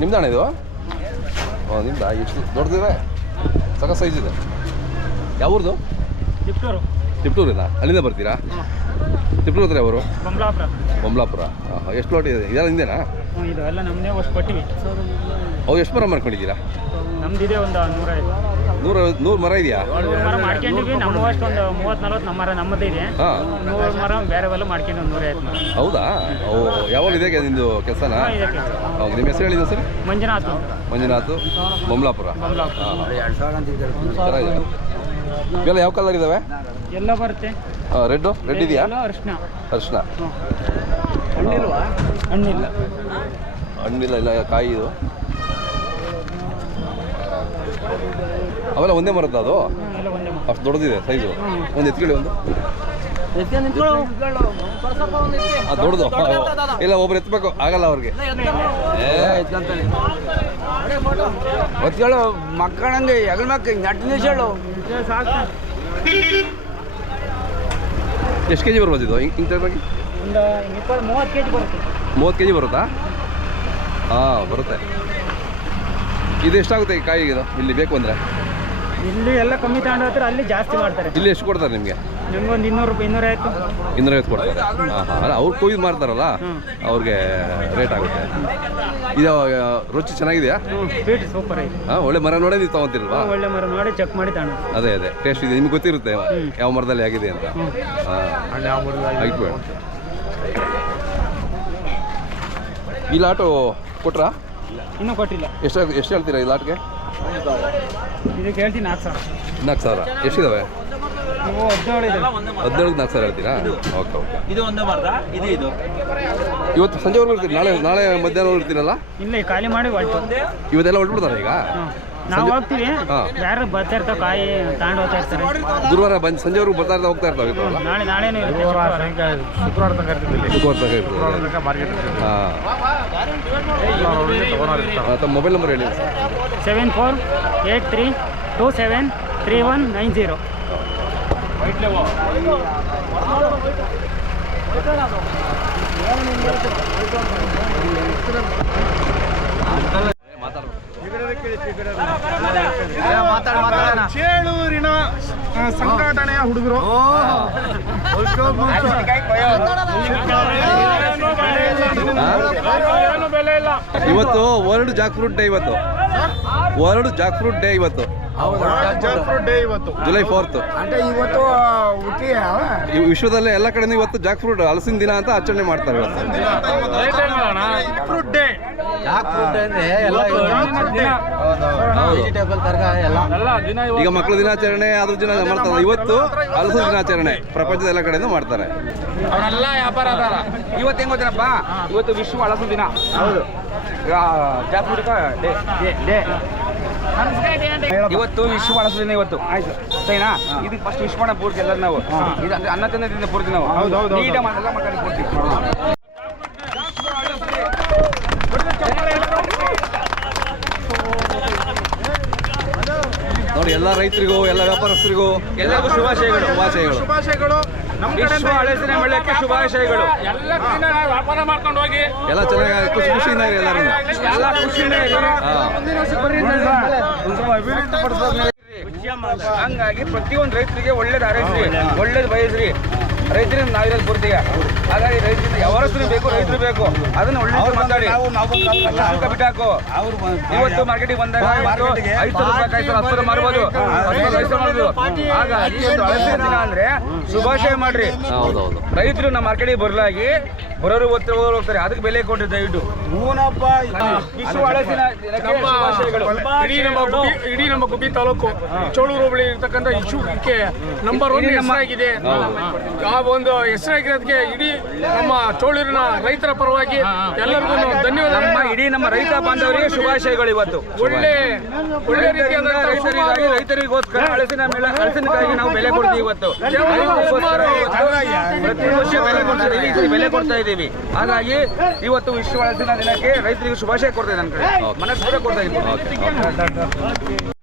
ನಿಮ್ದಣ್ಣ ಇದು? ಓ ನಿಮ್ದಾ? ಎಷ್ಟು ದೊಡ್ಡದಿದೆ? ಸಕ ಸೈಜ್ ಇದೆ. ಯಾವ್ದು ತಿಪ್ಟೂರು. ತಿಪ್ಟೂರಿನ? ಅಲ್ಲಿಂದ ಬರ್ತೀರಾ? ತಿಪ್ಟೂರು ಹತ್ರ ಅವರು ಬೊಮ್ಲಾಪುರ ಹಾಂ ಎಷ್ಟು ಲೋಟ್ ಇದೆ? ಇದೆಲ್ಲ ಹಿಂದೆನಾ ಹ್ಞೂ ಇದು ಎಲ್ಲ ನಮ್ಮದೇ ಅಷ್ಟು ಕೊಟ್ಟಿವಿ. ಅವು ಎಷ್ಟು ಮರ ಮಾಡ್ಕೊಂಡಿದ್ದೀರಾ ನಮ್ದಿದೆ ಒಂದು ನೂರೈದು ನೂರು ನೂರು ಮರ ಇದೆಯಾ? ನೂರು ಮರ ಮಾಡ್ಕೊಂಡಿವಿ ನಮ್ಮ ಅಷ್ಟು ಒಂದು ಮೂವತ್ತು ನಲ್ವತ್ತು ನಮ್ಮ ಮರ ನಮ್ಮದೇ ಇದೆ. ಹಾಂ. ನೂರು ಮರ ಬೇರೆವೆಲ್ಲ ಮಾಡ್ಕೊಂಡು ನೂರ ಐದು ಮರ. ಹೌದಾ? ಓ ಯಾವಾಗ ಇದೆ ನಿಮ್ಮದು ಕೆಲಸನಾ? ಹೌದು ನಿಮ್ಮ ಹೆಸರು ಹೇಳಿದ ಸರ್? ಮಂಜುನಾಥ್ ಮಂಜುನಾಥ್ ಬೊಮ್ಲಾಪುರ. ಚೆನ್ನಾಗಿದೆ. ಇವೆಲ್ಲ ಯಾವ ಕಲರ್ ಇದಾವೆ? ಎಲ್ಲ ಬರುತ್ತೆ. ರೆಡ್ಡು? ರೆಡ್ ಇದೆಯಾ? ಅರಿಶಿನ ಅರ್ಶಿನ ಹಣ್ಣಿಲ್ವಾ? ಹಣ್ಣಿಲ್ಲ. ಹಣ್ಣಿಲ್ಲ ಇಲ್ಲ ಕಾಯಿ ಇದು. ಅವೆಲ್ಲ ಒಂದೇ ಮರದ ಅದು? ಹ್ಞೂ ಎಲ್ಲ ಒಂದೇ ಮರ. ಅಷ್ಟು ದೊಡ್ಡದಿದೆ ಸೈಜು ಒಂದು ಎತ್ಕೊಳ್ಳಿ ಒಂದು. ಅದು ದೊಡ್ಡದು. ಇಲ್ಲ ಒಬ್ರು ಎತ್ಬೇಕು ಆಗಲ್ಲ ಅವ್ರಿಗೆ. ಒತ್ಕೊಳ್ಳೋ ಮಕ್ಕಳಂಗೆ ಹೆಗಲ್ ಮಕ್ಕ ನಟ್ ನಿಲ್ಸೇಳು ಎಷ್ಟು ಕೆ ಜಿ ಬರ್ಬೋದು ಇದು? ಹಿಂಗೆ ತಗೊಂಡು ಮೂವತ್ತು ಕೆ ಜಿ ಬರುತ್ತೆ. ಮೂವತ್ತು ಕೆ ಜಿ ಬರುತ್ತಾ? ಹಾಂ ಬರುತ್ತೆ. ಇದು ಎಷ್ಟಾಗುತ್ತೆ ಈ ಕಾಯಿಗೆ ಇದು? ಇಲ್ಲಿ ಬೇಕು ಅಂದರೆ? ಇಲ್ಲಿ ಎಲ್ಲ ಕಮ್ಮಿ ತಗೊಂಡು ಹೋಗ್ತಾರೆ ಅಲ್ಲಿ ಜಾಸ್ತಿ ಮಾಡ್ತಾರೆ. ಇಲ್ಲಿ ಎಷ್ಟು ಕೊಡ್ತಾರೆ ನಿಮಗೆ? ನಿಮ್ಗೊಂದು ಇನ್ನೂರು ರೂಪಾಯಿ ಇನ್ನೂರೈವತ್ತು. ಇನ್ನೂರೈವತ್ತು ಕೊಡ್ತಾರೆ. ಹಾಂ ಹಾಂ ಅವ್ರು ಕೊಯ್ದು ಮಾರ್ತಾರಲ್ಲ ಅವ್ರಿಗೆ ರೇಟ್ ಆಗುತ್ತೆ. ಇದು ರುಚಿ ಚೆನ್ನಾಗಿದೆಯಾ? ಸ್ವೀಟ್ ಸೂಪರ್ ಆಯ್ತು ಹಾಂ ಒಳ್ಳೆ ಮರ ನೋಡೇ ನೀವು ತೊಗೊತಿರಲ್ವಾ? ಒಳ್ಳೆ ಮರ ನೋಡಿ ಚೆಕ್ ಮಾಡಿ ತಗೊಂಡು. ಅದೇ ಅದೇ ಟೇಸ್ಟ್ ಇದೆ. ನಿಮ್ಗೆ ಗೊತ್ತಿರುತ್ತೆ ಯಾವ ಮರದಲ್ಲಿ ಆಗಿದೆ ಅಂತ. ಹಾಂ. ಈ ಲಾಟು ಕೊಟ್ರಾ? ಇನ್ನೂ ಕೊಟ್ಟಿಲ್ಲ. ಎಷ್ಟು ಎಷ್ಟು ಹೇಳ್ತೀರಾ ಈ ಲಾಟ್ಗೆ? ಇದಕ್ಕೆ ಹೇಳ್ತೀನಿ ನಾಲ್ಕು ಸಾವಿರ. ನಾಲ್ಕು ಸಾವಿರ. ಎಷ್ಟಿದಾವೆ? ನೀವು ಹದಿನೇಳು ಇದೆ. ಹದಿನೇಳಕ್ಕೆ ನಾಲ್ಕು ಸಾವಿರ ಹೇಳ್ತೀರಾ? Okay okay. ಇದು ಒಂದೇ ಮರದ ಇದು ಇದು. ಇವತ್ತು ಸಂಜೆವರೆಗೂ ಇರ್ತೀರಿ? ನಾಳೆ ನಾಳೆ ಮಧ್ಯಾಹ್ನ ಇರ್ತೀರಲ್ಲ? ಇಲ್ಲ ಈಗ ಖಾಲಿ ಮಾಡಿ ಹೊರಟು ಇವತ್ತೆಲ್ಲ ಹೊರಟ್ಬಿಡ್ತಾರೆ ಈಗ? ನಾವು ಹೋಗ್ತೀವಿ. ಯಾರು ಬರ್ತಾ ಇರ್ತಾವೆ ಕಾಯಿ ತಗೊಂಡು ಹೋಗ್ತಾ ಇರ್ತಾರೆ. ಗುರುವಾರ ಬಂದು ಸಂಜೆವರೆಗೂ ಬರ್ತಾ ಇರ್ತಾ ಹೋಗ್ತಾ ಇರ್ತಾವೆ ನಾಳೆ ನಾಳೆನೂ ಇರುತ್ತೆ. ಶುಕ್ರವಾರ. ಶುಕ್ರವಾರ ತನಕ ಮಾರ್ಕೆಟ್ ಹಾಂ. ತಮ್ಮ ಮೊಬೈಲ್ ನಂಬರ್ ಹೇಳಿ. Seven four eight three two seven three one nine zero. ಚೇಳೂರಿನ ಸಂಘಟನೆಯ ಹುಡುಗರು. ಇವತ್ತು ವರ್ಲ್ಡ್ ಜಾಕ್ ಫ್ರೂಟ್ ಡೇ ಇವತ್ತು. ವರ್ಲ್ಡ್ ಜಾಕ್ ಫ್ರೂಟ್ ಡೇ ಇವತ್ತು. ಡೇ ಇವತ್ತು ಜುಲೈ ಫೋರ್ತ್ అంటే ಇವತ್ತು ವಿಶ್ವದಲ್ಲೇ ಎಲ್ಲ ಕಡೆ ಇವತ್ತು ಜಾಕ್ ಫ್ರೂಟ್ ಹಲಸಿನ ದಿನ ಅಂತ ಆಚರಣೆ ಮಾಡ್ತಾರೆ ಇವತ್ತು. ಫ್ರೂಟ್ ಡೇ ಈಗ ಮಕ್ಕಳ ದಿನಾಚರಣೆ ಅದ್ರ ದಿನ ಮಾಡ್ತಾರೆ. ಇವತ್ತು ಹಲಸು ದಿನಾಚರಣೆ. ಪ್ರಪಂಚದ ಎಲ್ಲ ಕಡೆನೂ ಮಾಡ್ತಾರೆ. ಇವತ್ತು ಹೆಂಗ್ ಗೊತ್ತೇನಪ್ಪ ಇವತ್ತು ವಿಶ್ವ ಹಳಸು ದಿನ. ಹೌದು. ಇವತ್ತು ವಿಶ್ವ ಹಳಸು ದಿನ ಇವತ್ತು. ಆಯ್ತು. ಸರಿನಾ? ಇದು ಫಸ್ಟ್ ವಿಶ್ವ ಮಾಡೋಣ ಪೂರ್ತಿ ಎಲ್ಲ ನಾವು. ಇದು ಅಂದ್ರೆ ಅನ್ನ ತಿನ್ನೋದ್ರಿಂದ ಪೂರ್ತಿ ನಾವು. ಹೌದು, ಹೌದು, ಹೌದು. ನೀಟಾಗಿ ಎಲ್ಲ ನೋಡಿ ಎಲ್ಲ ರೈತರಿಗೂ ಎಲ್ಲ ವ್ಯಾಪಾರಸ್ಥರಿಗೂ ಎಲ್ಲರಿಗೂ ಶುಭಾಶಯಗಳು ಶುಭಾಶಯಗಳು. ಶುಭಾಶಯಗಳು. ನಮ್ಮ ಶುಭಾಶಯಗಳು. ವ್ಯಾಪಾರ ಮಾಡ್ಕೊಂಡು ಹೋಗಿ. ಎಲ್ಲ ಚೆನ್ನಾಗಿ ಖುಷಿ ಖುಷಿಯಿಂದ ಎಲ್ಲರೂ ಎಲ್ಲ ಖುಷಿಯಿಂದ ಮುಂದಿನ ವರ್ಷ ಬರ್ರಿ. ಹಂಗಾಗಿ ಪ್ರತಿಯೊಂದು ರೈತರಿಗೆ ಒಳ್ಳೇದು ಹಾರೈಸ್ರಿ ಒಳ್ಳೇದು ಬಯಸ್ರಿ. ರೈತರಿಂದ ನಾವಿರೋದು ಪೂರ್ತಿಗೆ ಹಾಗಾಗಿ ರೈತರಿಗೆ ಯಾವತ್ತೂ ಬೇಕು ರೈತರು ಬೇಕು. ಅದನ್ನ ಒಳ್ಳೆ ಮಾತಾಡಿ. ಶುಲ್ಕ ಬಿಟ್ಟಾಕು ಇವತ್ತು ಮಾರ್ಕೆಟಿಗೆ ಬಂದಾಗ ಐದು ರೂಪಾಯಿ ಹತ್ತು ಮಾರ್ಬೋದು. ಆಗ ಹಾಗಾಗಿ ಹಳಸಿನ ದಿನ ಅಂದ್ರೆ ಶುಭಾಶಯ ಮಾಡ್ರಿ. ಹೌದೌದು. ರೈತರು ನಮ್ಮ ಮಾರ್ಕೆಟಿಗೆ ಬರಲಾಗಿ ಬರೋರು ಹೋಗೋರು ಹೋಗ್ತಾರೆ. ಅದಕ್ಕೆ ಬೆಲೆ ಕೊಟ್ರಿ ದಯವಿಟ್ಟು. ವಿಶ್ವ ಹಳಸಿನ ಇಡೀ ನಮ್ಮ ಗುಬ್ಬಿ ಇಡೀ ನಮ್ಮ ಗುಬ್ಬಿ ತಾಲೂಕು ಚೋಳೂರು ಹೋಬಳಿ ಇರ್ತಕ್ಕಂಥ ಇಶ್ಯೂಕ್ಕೆ ನಂಬರ್ ಒನ್ ಹೆಸರಾಗಿದೆ. ಆ ಒಂದು ಹೆಸರಾಗಿರೋದಕ್ಕೆ ಇಡೀ ನಮ್ಮ ಚೋಳೂರಿನ ರೈತರ ಪರವಾಗಿ ಎಲ್ಲರಿಗೂ ಧನ್ಯವಾದ ನಮ್ಮ ಇಡೀ ನಮ್ಮ ರೈತ ಬಾಂಧವರಿಗೆ ಶುಭಾಶಯಗಳು ಇವತ್ತು. ಒಳ್ಳೆ ಒಳ್ಳೆ ರೀತಿಯಾದಂತಹ ರೈತರಿಗಾಗಿ ರೈತರಿಗೋಸ್ಕರ ಹಳಸಿನ ಮೇಳ ಹಳಸಿನಕಾಯಿಗೆ ನಾವು ಬೆಲೆ ಕೊಡ್ತೀವಿ ಇವತ್ತು. ಪ್ರತಿ ವರ್ಷ ಬೆಲೆ ಕೊಡ್ತಾ ಸರಿ ಬೆಲೆ ಕೊಡ್ತಾ ಇದ್ದೀವಿ ಹಾಗಾಗಿ ಇವತ್ತು ವಿಶ್ವ ಹಳಸಿನ ದಿನಕ್ಕೆ ರೈತರಿಗೆ ಶುಭಾಶಯ ಕೊಡ್ತಾ ಇದ್ದೀನಿ ನನ್ನ ಕಡೆ. ಮನಸ್ಸು ಕೊಡ್ತಾ ಇದ್ದೀನಿ